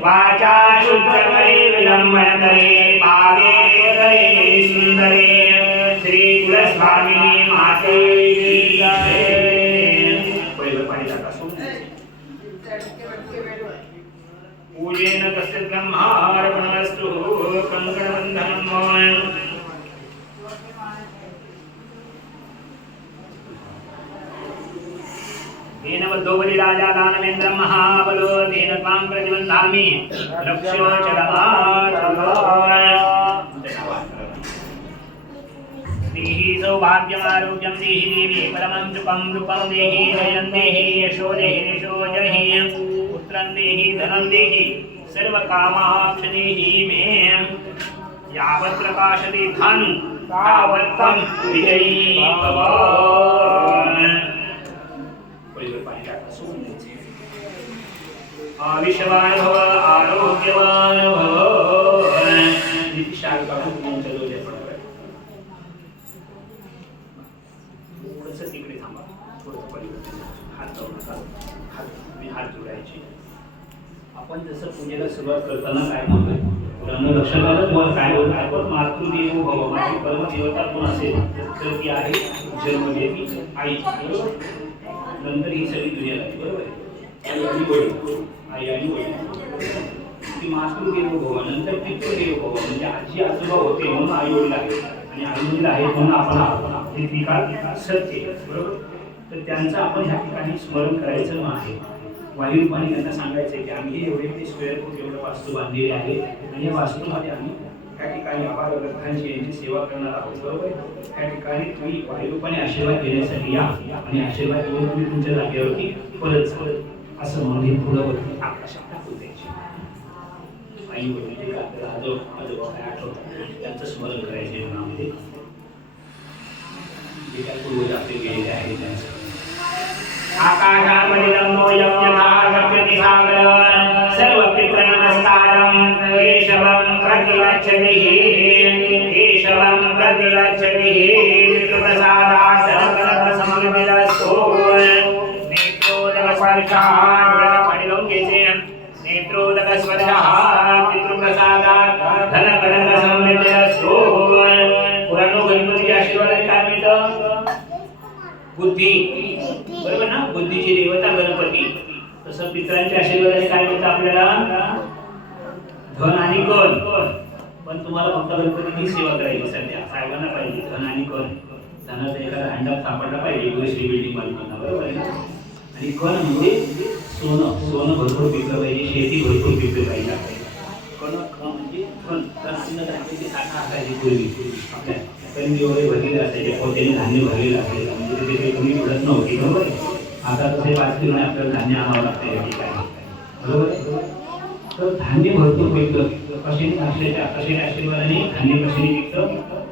वाचा शुद्ध करे विलंबन करे पावे करे सुंदरे श्री कुलस्वामी माते की जय। पूजेन तस्य ब्रह्मार्पणमस्तु कंकणबन्धनम् तेन वद्धोपति राजा दानवेन्द्रं महाबलो तेन त्वां प्रतिबन्धामि रक्षो देहि सौभाग्यमारोग्यं देहि देवी परमं सुखं रूपं देहि जयं देहि यशो देहि यशो जहि पुत्रं देहि धनं देहि सर्वकामाक्ष देहि मे यावत् प्रकाशते भानु तावत् त्वं विजयी भव। आयुष्यवान भव आरोग्यवान भव। नीतिशाल बाबू तुमच्या जवळ पडणार थोडंसं तिकडे थांबा थोडंसं पलीकडे हात जाऊ नका हात जोडायचे। आपण जसं पूजेला सुरुवात करताना काय म्हणतोय लक्षात आलं तुम्हाला काय होतं आपण मातृदेवो भव माझी परमदेवता कोण असेल तर ती आहे जन्मदेवी आई नंतर ही सगळी दुनिया आहे बरोबर आहे आई आणि वडील आई आणि वडील ती मातृदेवो भव नंतर पितृदेवो भव म्हणजे आजी आजोबा होते म्हणून आई वडील आहेत आणि आई वडील आहेत म्हणून आपण हे विकार सत्य बरोबर तर त्यांचं आपण ह्या ठिकाणी स्मरण करायचं आहे। वायुरूपाने त्यांना सांगायचं की आम्ही एवढे स्क्वेअर फूट एवढं वास्तू बांधलेले आहे आणि या वास्तूमध्ये आम्ही त्या ठिकाणी आभार ग्रंथांची यांची सेवा करणार आहोत बरोबर त्या ठिकाणी तुम्ही वायुरूपाने आशीर्वाद देण्यासाठी या आणि आशीर्वाद देऊन तुम्ही तुमच्या जागेवरती परत असं म्हणून पुढवरती आकाशात टाकून द्यायचे। आई वडील जे आपल्याला आजोबा काय आठवतात त्यांचं स्मरण करायचे मनामध्ये जे काय पूर्वज आपले गेलेले आहेत त्यांचं आकाशामध्ये सर्व पितृ नमस्कारं केशवं प्रतिगच्छति केशवं प्रतिगच्छति पितृप्रसादात् समर्पितस्तु नेत्रोदकस्पर्शः पडिलोकेचे नेत्रोदकस्पर्शः पितृप्रसादात् धनकनक समर्पितस्तु पुराणो गणपतीच्या आशीर्वादाने काय मिळतं बुद्धी बरोबर ना बुद्धीची देवता गणपती तसं पितरांच्या आशीर्वादाने काय मिळतं आपल्याला धन आणि कण पण तुम्हाला फक्त गणपतीची सेवा करायची सध्या साहेबांना पाहिजे धन आणि कण धनाचा एखादा हँडअप सापडला पाहिजे श्री बिल्डिंग मालकांना बरोबर आहे ना आणि कण म्हणजे सोनं भरपूर पिकलं पाहिजे, शेती भरपूर पिकली पाहिजे आपल्याला. कण म्हणजे कण तर अन्नधान्याची साठा असायची पूर्वी आपल्या कणगी वगैरे भरलेले असायचे, पोत्याने धान्य भरलेलं असायचं, म्हणजे तिथे काही कमी पडत नव्हती. बरोबर आहे. आता तसे 5 किलो आपल्याला धान्य आणावं लागतं या ठिकाणी. बरोबर आहे. तर धान्य भरपूर पिकतं. कशाच्या आशीर्वादाने धान्य कशाने पिकतं?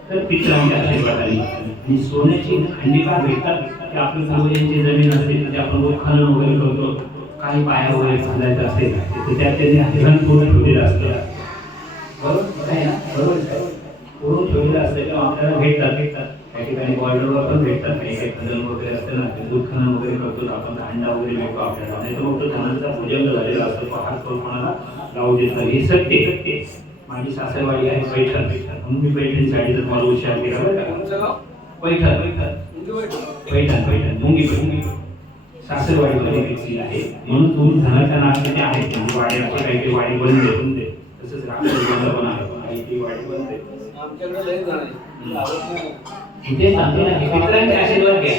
तर पितरांच्या आशीर्वादाने. आणि सोन्याची खंडी का भेटतात की आपल्या पूर्वजांची जमीन असते तर आपण रोज खनन वगैरे करतो, काही पाया वगैरे घालायचं असेल तर त्यात त्यांनी धन पूर्ण ठेवलेलं असतं. बरोबर आहे ना? बरोबर पूर्ण ठेवलेलं असतं किंवा आपल्याला भेटतात. त्या ठिकाणी बॉर्डरवर पण भेटतात. काही खनन वगैरे असतं ना, दूध खनन वगैरे करतो, आपण अंडा वगैरे भेटतो आपल्याला. नाही तर मग तो धनाचा भुजंग झालेला असतो, हात करून कोणाला लावू देत नाही. हे सत्य. माझी सासरवाडी आहे पैठण, म्हणून मी पैठण साडीचा तुम्हाला उच्चार केला बरं का. पैठण मुंगी सासरवाडीमध्ये विकली आहे. म्हणून तुम्ही धनाच्या नावाने आहेत म्हणजे वाड्याचे काही वाडी बंद आहे, तसंच राक्षस पण आहे, ती वाडी बंद आहे. इथे सांगते ना, पितरांचे आशीर्वाद घ्या,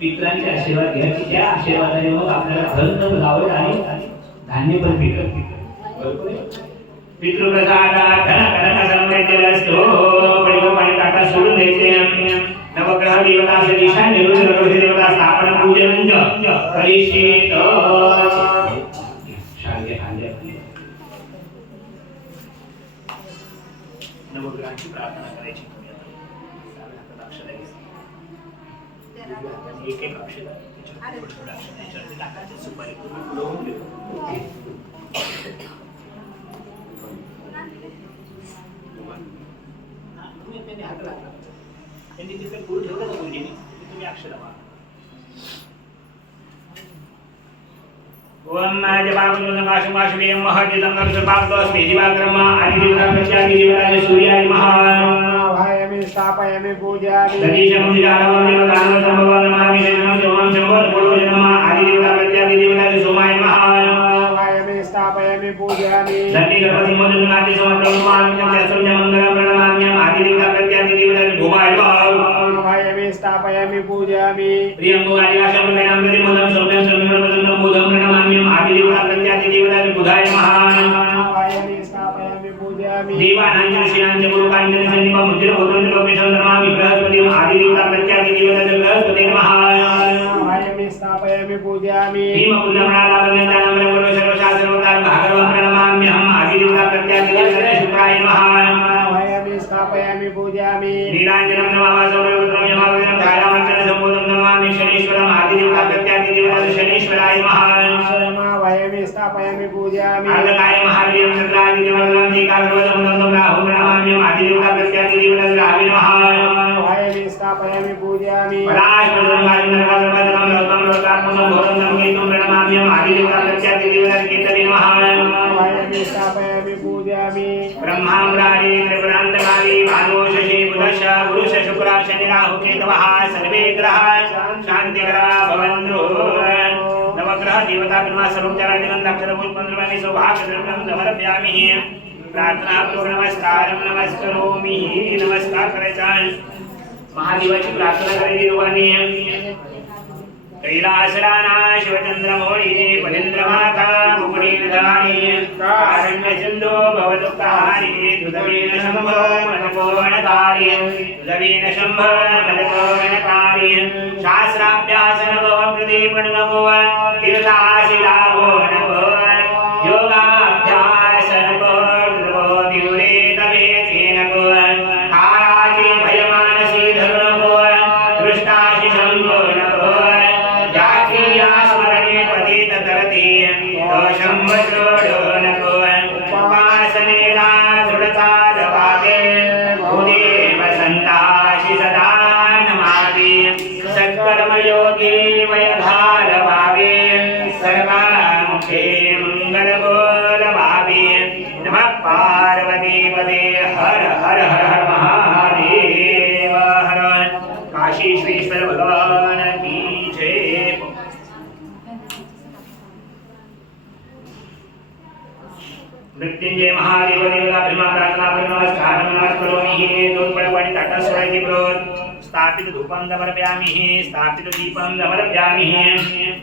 पितरांचे आशीर्वाद घ्या की त्या आशीर्वादाने मग आपल्याला धन पण लावेल आणि धान्य पण पिकत. बरोबर आहे. पितृप्रसादात धन समृद्धीला असतो, पडीवर पाणी टाका सोडून द्यायचे. नवग्रह देवता ईशान्य रुद्र देवता स्थापन पूजन करिष्येत. नवग्रहांची प्रार्थना करायची. एक अक्षर टाकायचे, सुपारी त्यांनी हात लागला, त्यांनी तिथे गुरु ठेवलं ना गुरुजींनी, तुम्ही अक्षर मारा. ओम जपावनं काशुमाशुमें महजितं कर्षपाप्तोस्मि जीवाक्रम आदिदेवताभ्यां देवताय सूर्याय नमः. भायमे स्थापयामि पूजयामि दधीशं दिजानवं देवतानं संभवं नमामि शरणं देवं शंभो बोलो नमः. आदिदेवताभ्यां देवताय सोमाय नमः. भायमे स्थापयामि पूजयामि दधि गणपति मोदन नाट्य समर्पणं मामिं शास्त्रं मंगलं प्रणमाम्यहम्. आदिदेवताभ्यां देवताय भूमाय नमः. भायमे स्थापयामि पूजयामि प्रियं भुवादिवासं प्रणमामि मोदं सौम्यं सौम्यं मोदं प्रणमाम्यहम्. आदिदेवताभ्यां देवताय बुधाय नमः. भायमे स्थापयामि पूजयामि देवानां ऋषीणां गुरुकाञ्चन सन्निभं मुद्र भूतं लोकेशं नमामि. बृहस्पतिं आदिदेवताभ्यां देवताय बृहस्पते नमः. भायमे स्थापयामि पूजयामि भीमकुलमणालाभन्यतानां सर्वशास्त्रवतार भागवतं प्रणमाम्यहम्. आदिदेवताभ्यां देवताय शुक्राय नमः. भायमे स्थापयामि पूजयामि नीलाञ्जनं नमावासं यमावृतं धारामञ्चन सम्बोधं नमामि. शनीश्वरम् आदिदेवताभ्यां देवताय शनीश्वराय नमः. भायमे स्थापयामि पूजयामि अर्धकाय महावीरं चक्रादिदेवतां श्रीकालवदं राहुं प्रणमाम्यहम्. आदिदेवताभ्यां देवताय राहवे नमः. भायमे स्थापयामि पूजयामि पराशरं गायनं लोकात्मनं घोरं नमकेतं प्रणमाम्यहम्. आदिदेवताभ्यां देवताय केतवे नमः. भायमे स्थापयामि पूजयामि ब्रह्माम्रारि त्रिपुरान्तकारि भानो शशि बुधश्च गुरुश्च शुक्रः शनि राहु केतवः सर्वे ग्रहाः शान्तिकराः भवन्तु. नवग्रह देवता बिना सर्वोपचारादिकं दक्षिणपुष्पं सौभाग्यद्रव्यं समर्पयामि. प्रार्थना नमस्कारं नमस्करोमि. नमस्कार करायचा. महादेवाची प्रार्थना करायची लोकांनी. कैलासराना शिवचंद्रमौळी पलेंद्रमाता मुकुडीनधारी कारण्य सिंधो भवदुःखहारी दुर्दवीन शंभ मनकोणकारी दुर्दवीन शंभ मनकोणकारी शास्त्राभ्यासन भव प्रदीपण नमो तीर्थाशिलाभो नमो योगाभ्यासन भव दिवरे तभेते नमो काराची भयमानसी धरू नमो दृष्टाशी शंभो नमो स्मरणे पतित तरती दोषं वज्रोढो नको उपासनेला दृढता लभावे भूदेव संताशी सदा नमामि. सत्कर्मयोगी वयधार भावे सर्वामुखे मंगलबोल भावे. नमः पार्वतीपते हर हर हर हर महादेव हर. काशी विश्वेश्वर भगवान की जय. मृत्युंजय महादेव देवता भीमा प्रार्थना नमस्कार नमस्करोमि. दोन पळवाडी टाटा सोडायची ब्रोत स्थापित धूपं समर्पयामि स्थापित दीपं समर्पयामि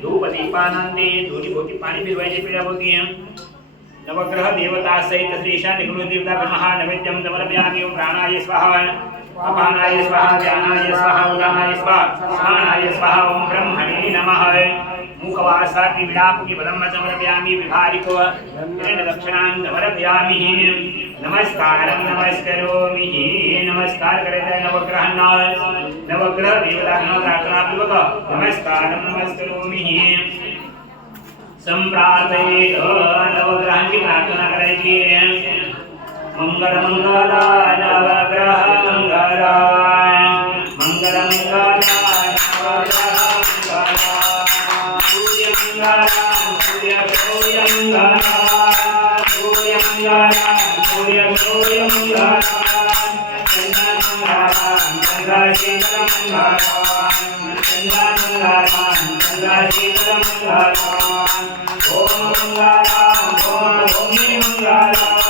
धूप दीपानंदे दोन्ही भोवती पाणी फिरवायचे पिढ्याभोवती नवग्रह देवता सहित श्री ईशान्य देवता ब्रह्मा नैवेद्यं समर्पयामि ओम प्राणाय स्वाहा अपानाय स्वाहा व्यानाय स्वाहा उदानाय स्वाहा समानाय स्वाहा ओम ब्रह्मणे नमः मुखवासा विनापुकी बलम समर्पयामि विभारिको दक्षिणां समर्पयामि नमस्कारं नमस्करोमि नमस्कार करायचा नवग्रहांना नवग्रह देवतांना प्रार्थना पूर्वक नमस्कारं नमस्करोमि संप्रार्थयेत नवग्रहांची प्रार्थना करायची मंगल मंगल नवग्रह मंगल मंगल मंगल नवग्रह मंगल सूर्य मंगल सूर्य सूर्य मंगल सूर्य मंगल सूर्य सूर्य मंगल चंद्र मंगल चंद्र शीतल मंगल चंद्र मंगल चंद्र शीतल मंगल ओम मंगल ओम भूमि मंगल